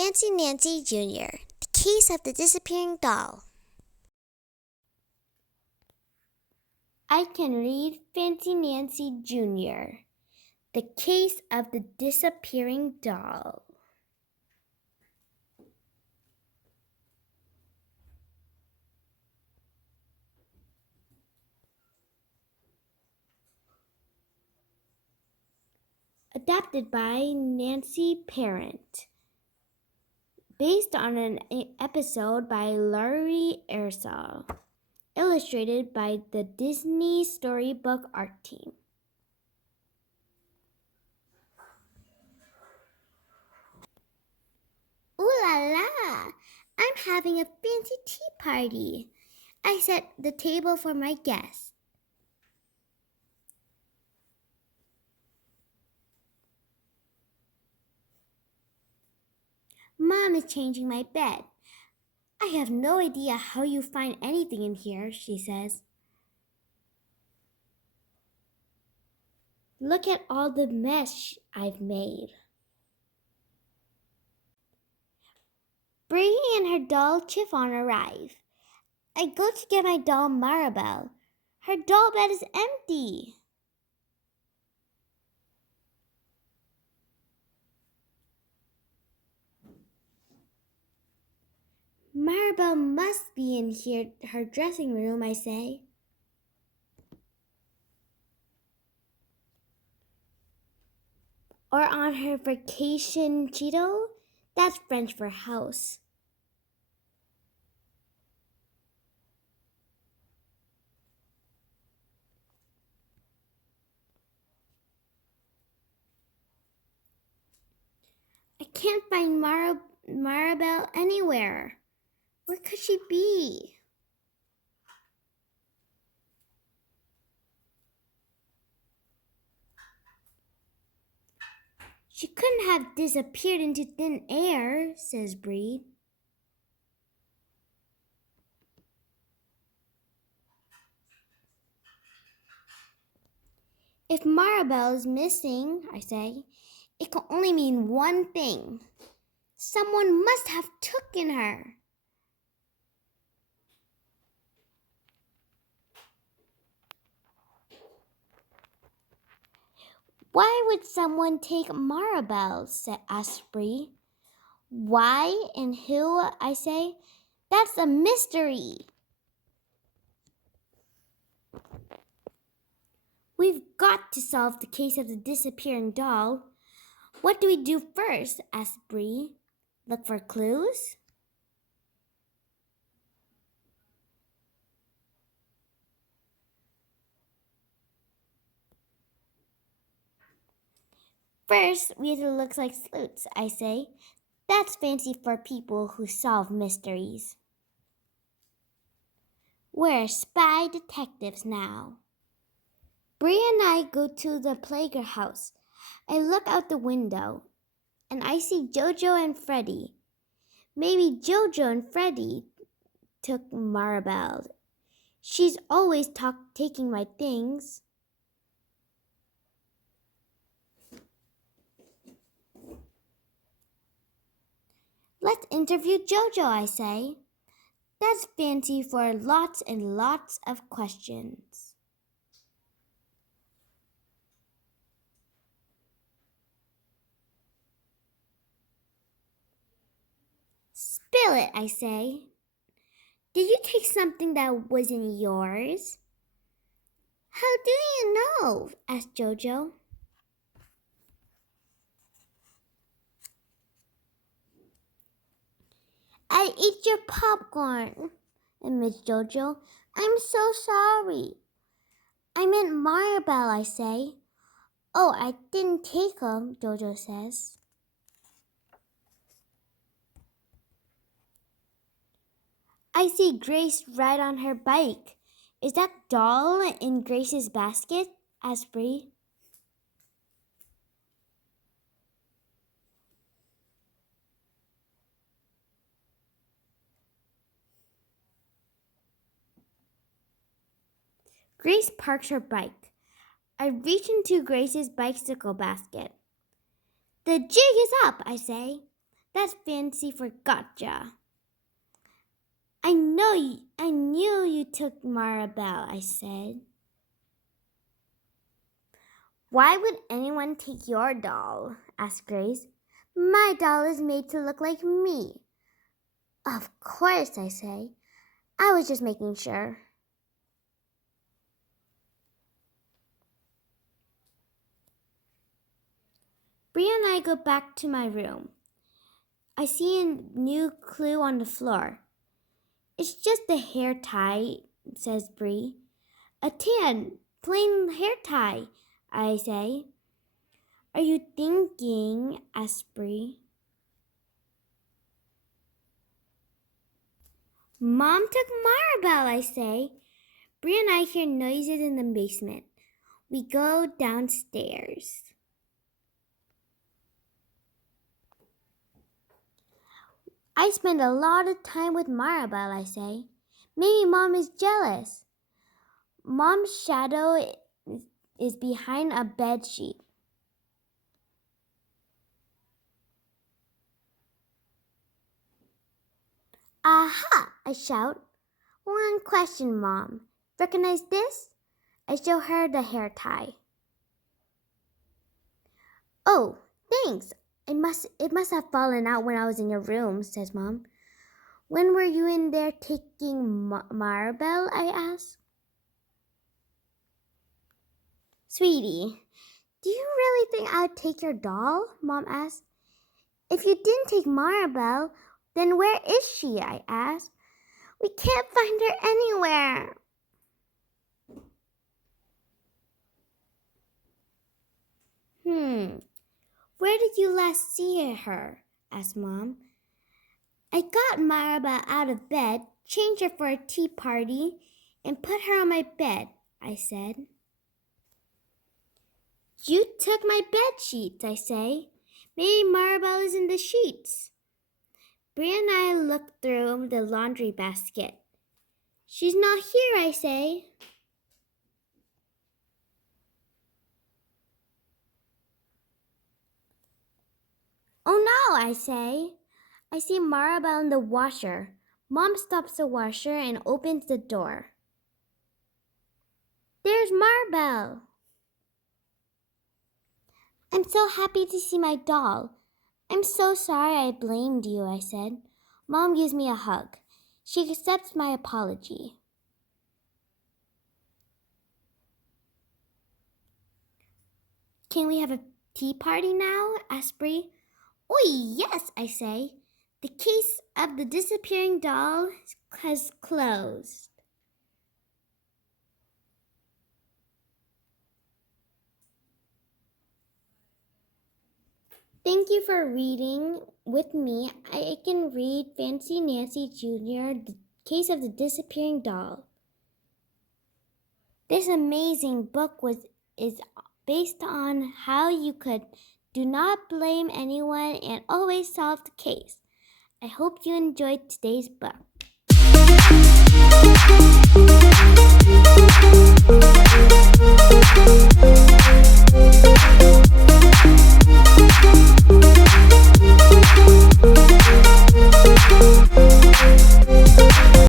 Fancy Nancy Jr., The Case of the Disappearing Doll. I can read Fancy Nancy Jr., The Case of the Disappearing Doll. Adapted by Nancy Parent. Based on an episode by Laurie Ersall. Illustrated by the Disney Storybook Art Team. Ooh la la! I'm having a fancy tea party. I set the table for my guests. Mom is changing my bed. I have no idea how you find anything in here, she says. Look at all the mess I've made. Brie and her doll Chiffon arrive. I go to get my doll Maribel. Her doll bed is empty. Maribel must be in here, her dressing room, I say. Or on her vacation Cheeto? That's French for house. I can't find Maribel anywhere. Where could she be? She couldn't have disappeared into thin air, says Brie. If Maribel is missing, I say, it can only mean one thing. Someone must have taken her. Why would someone take Maribel? Asked Brie. Why and who, I say, that's a mystery. We've got to solve the case of the disappearing doll. What do we do first? Asked Brie. Look for clues? First, we have to look like sleuths, I say. That's fancy for people who solve mysteries. We're spy detectives now. Brie and I go to the playground. I look out the window, and I see Jojo and Freddie. Maybe Jojo and Freddie took Maribel. She's always taking my things. Let's interview Jojo, I say. That's fancy for lots and lots of questions. Spill it, I say. Did you take something that wasn't yours? How do you know? Asked Jojo. I ate your popcorn, admits Jojo. I'm so sorry. I meant Maribel, I say. Oh, I didn't take them, Jojo says. I see Grace ride on her bike. Is that doll in Grace's basket? Asked Brie. Grace parks her bike. I reach into Grace's bicycle basket. The jig is up, I say. That's fancy for gotcha. I knew you took Maribel, I said. Why would anyone take your doll? Asked Grace. My doll is made to look like me. Of course, I say. I was just making sure. Brie and I go back to my room. I see a new clue on the floor. It's just a hair tie, says Brie. A tan, plain hair tie, I say. Are you thinking? Asks Brie. Mom took Maribel, I say. Brie and I hear noises in the basement. We go downstairs. I spend a lot of time with Maribel, I say. Maybe Mom is jealous. Mom's shadow is behind a bed sheet. Aha! I shout. One question, Mom. Recognize this? I show her the hair tie. Oh, thanks. It must have fallen out when I was in your room, says Mom. When were you in there taking Maribel? I ask. Sweetie, do you really think I'd take your doll? Mom asked. If you didn't take Maribel, then where is she? I asked. We can't find her anywhere. Where did you last see her? Asked Mom. I got Maribel out of bed, changed her for a tea party, and put her on my bed, I said. You took my bed sheets, I say. Maybe Maribel is in the sheets. Brie and I look through the laundry basket. She's not here, I say. Oh no, I say. I see Maribel in the washer. Mom stops the washer and opens the door. There's Maribel. I'm so happy to see my doll. I'm so sorry I blamed you, I said. Mom gives me a hug. She accepts my apology. Can we have a tea party now? Asked Brie. Oh, yes, I say. The case of the disappearing doll has closed. Thank you for reading with me. I can read Fancy Nancy Jr., The Case of the Disappearing Doll. This amazing book is based on how you could do not blame anyone and always solve the case. I hope you enjoyed today's book.